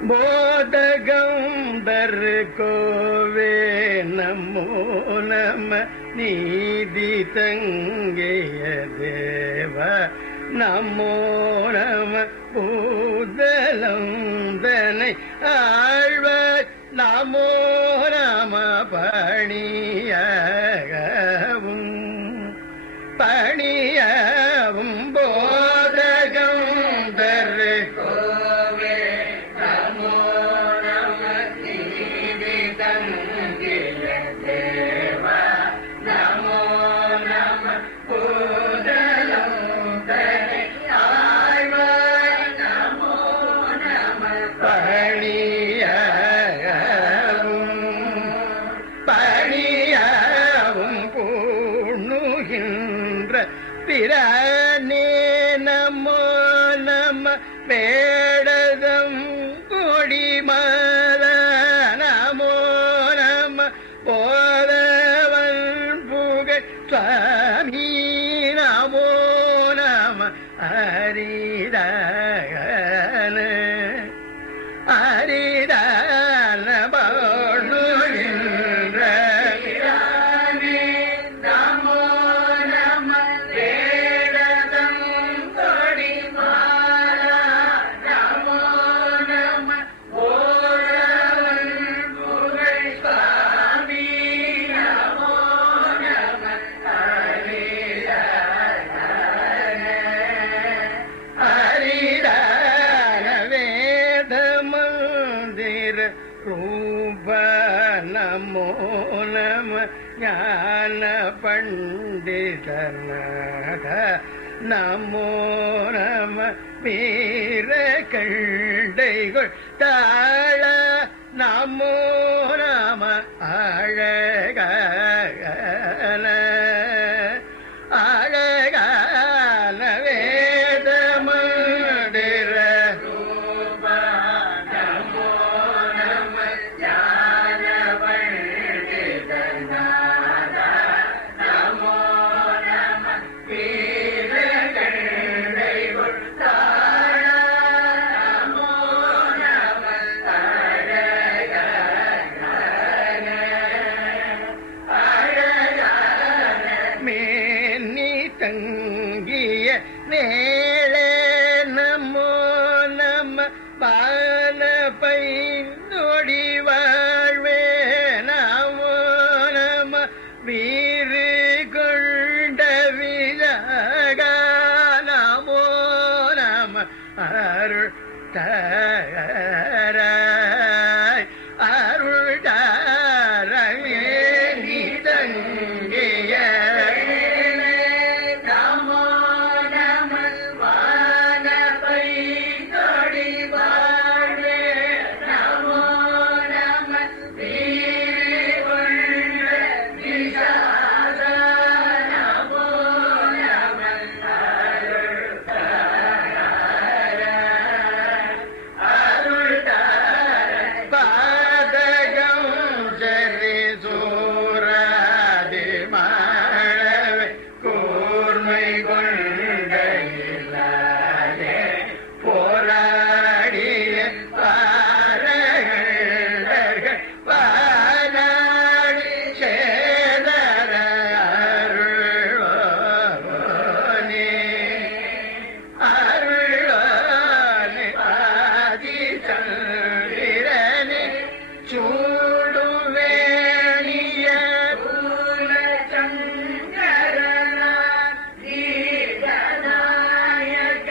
போதகம் கோவே நமோ நம நீதி தங்கிய தேவ நமோ நம பூதலம் தனை ஆழ்வார் நமோ நம பணியவும் போதகம் கோவே நமோ நம நீதி தங்கிய தேவ நமோ நம பூதலம் தனை ஆழ்வார் நமோ நம பணியவும் பூணுகின்ற பிரானே நமோ நம வேடதம் கொடிமல நமோ நம போதவன் புகழ் சுவாமி நமோ நம அரிதான அரிதான பௌர்ணுகின்ற நமோ நம வேடதம் கொடிமால நமோ நம போதவன் புகழ் சுவாமி நமோ நம அரிதான வேத மந்திர ரூப நமோ நம ஞான பண்டிதனாக நமோ நம வீர கண்டைகள் தாழ நமோ நம அழகான அழகான வேத மந்திர ரூப நமோ நம ஞான பண்டிதனாக நமோ நம வீர கண்டைகள் தாழ நமோ நம அழகான மேனி தங்கிய நேளே நமோ நம பால பைந்தொடி வாழ்வே நமோ நம வீறு கொண்ட விலக நமோ நம அருள் தாராய் அருள் தாராய் நீ தங்கிய நமோ நம வானபை தொடி வாழ்வே நமோ நம வீரொன்ற விஷாத நமோ நம அருள் தாராய் பாதகம் சரி சூராதி மாழவே கூர்மை கொண்ட இல்லாதே போராடிய பாரகர்கள் பாலாடி சேதர அருள்வானே அருள்வானே ஆதி சந்திரனே சூடுவேணிய பூலச்சங்கரனா தீர்க்கநாயக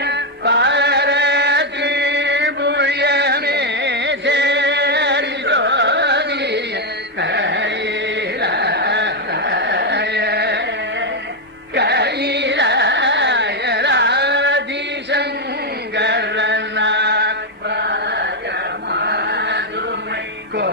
பாரதிபுயமே சேரி ஜோதிய கைலாய ராதிசங்கரனா பாகமாதுமை கோ